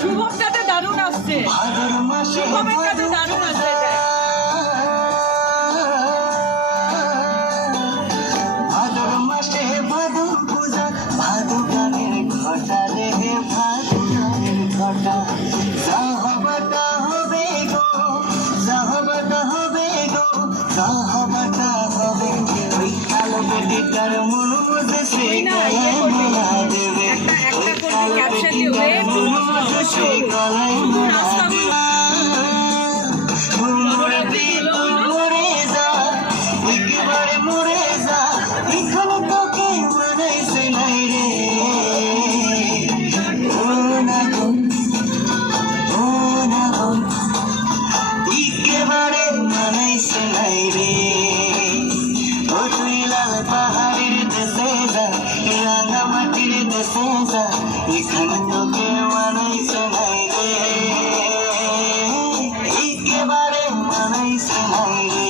শুভমটাতে দারুণ আসছে, শুভমেরটাতে দারুণ আসছে। ভাদর মাসে ভাদর পূজা, ভাদু গানের ঘটা রে, ভাদু গানের ঘটা। যাহবাটা হবে গো, যাহবাটা হবে গো, যাহবাটা হবে। ওই কালো বেটিটার মন বুঝে সে গলায় মালা দেবে, ওই কালো বেটিটার মন বুঝে সে গলায় মালা দেবে। মরে দিল মরে যা, একেবারে মরে যা, এখানে তোকে মানাইছে নাই রে। ও না গো, ও না গো, একেবারে মানাইছে নাই রে। ও তুই লাল পাহাড়ের দেশে যা, রাঙা মাটির দেশে যা, এখানে তোকে মানাইছে নাই রে, একেবারে মানাইছে নাই রে।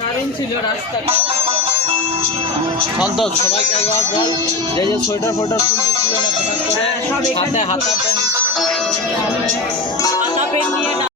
দারুণ ছিল রাস্তাটা। সন্তোষ সবাইকে একবার বল, যে যে সোয়েটার ফোয়েটার খুলতে ছিল না, সব এখানে হাতে হাতে